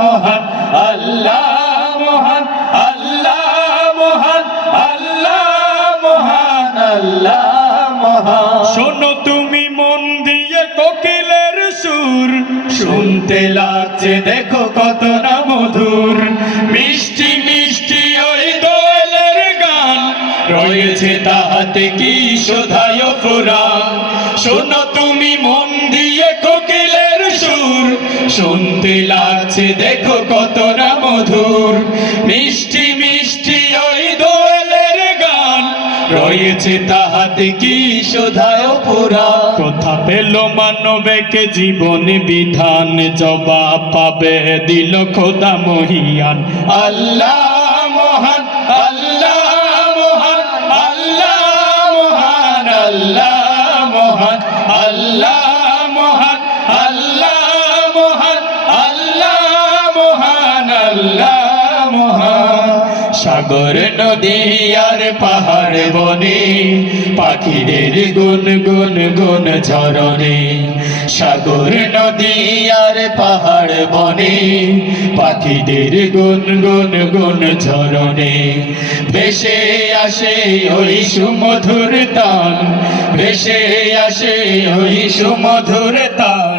মহান, আল্লাহ মহান আল্লাহ মহান আল্লাহ মহান আল্লাহ মহান। শোনো তুমি মন দিয়ে কোকিলের সুর, শুনতে লাগছে, দেখো কত না মধুর। মিষ্টি মিষ্টি ওই দোয়েলের গান, রয়েছে তাহাতে কি শোধায় পুরাণ শুনতে লাগছে দেখো কত না মধুর। মিষ্টি মিষ্টি ওই দোয়েলের গান। রয়েছে তাহাতে কি শোধায় পুরা কথা পেল মানবেকে জীবন বিধান জবাব পাবে দিল খোদা মহিয়ান। আল্লাহ মহান আল্লাহ মহান আল্লাহ মহান আল্লাহ মহান আল্লাহ সাগর নদী আর পাহাড় বনে, পাখিদের গুন গুন গুন ঝরনে। সাগর নদী আর পাহাড় বনে, পাখিদের গুন গুন গুন ঝরনে। ভেসে আসে ওই সুমধুর তান ভেসে আসে ওই সুমধুর তান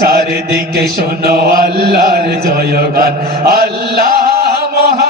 চারিদিকে শোনো আল্লাহর জয়গান, আল্লাহ মহান